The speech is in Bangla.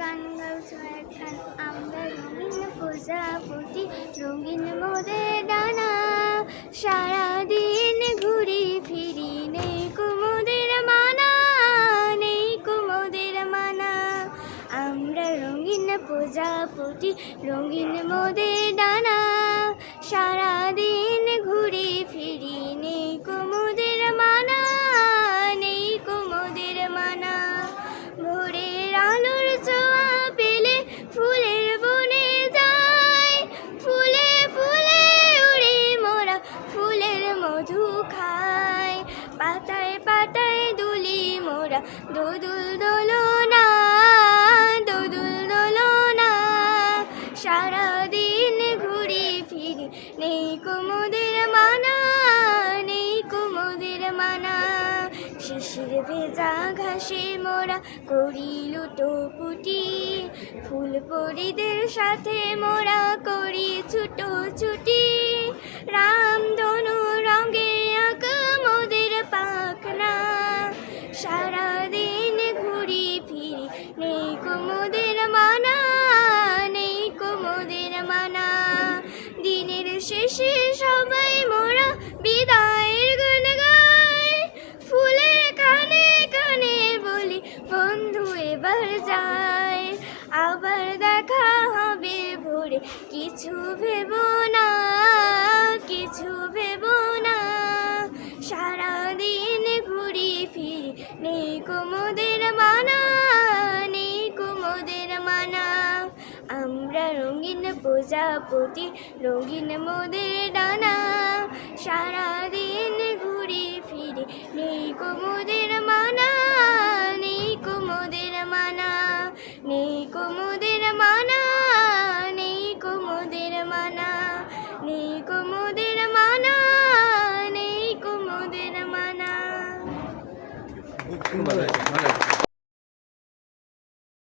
গান গাইছো একখান আমরা রঙিন প্রজাপতি রঙিন মোদের ডানা সারাদিন ঘুরি ফিরি নেই কুমোদের মানা নেই কুমোদের মানা আমরা রঙিন প্রজাপতি রঙিন মোদের ডানা সারাদিন ঘুরি ফিরি নেই কুমোদের মানা নেই কুমোদের মানা ভোরের আলোর ছোঁয়া পেলে ফুলের বনে যাই ফুলে ফুলে উড়ে মোরা ফুলের মধু খাই পাতায় পাতায় দুলি মোরা দোদুল দোলনা দোদুল দোলনা সারাদিন ঘুরি ফিরি নেই কুমোদের মানা নেই কুমোদের মানা শিশির ভেজা ঘাসে মোরা করি লুটোপুটি ফুল পরিদের সাথে মোরা করি ছুটোছুটি রামধনু রঙে আঁক মোদের পাখনা সারাদিন ঘুরি ফিরি নেই কুমোদের মানা নেই কুমোদের মানা দিনের শেষে সবাই মোরা বিদায়ের গান গাই ফুলের কানে কানে বলি বন্ধু এবার যাই আবার দেখা হবে ভোরে কিছু ভেবো না কিছু ভেবো না সারাদিন ঘুরি ফিরি নেই কুমোদের মানা নেই কুমোদের মানা আমরা রঙিন প্রজাপতি রঙিন মোদের ডানা সারাদিন ঘুরি ফিরি নেই কুমোদের মানা নেই কুমোদের মানা নেই কুমোদের মানা নেই কুমোদের মানা নেই কুমোদের মানা নেই কুমোদের মানা। খুব সুন্দর হয়েছে।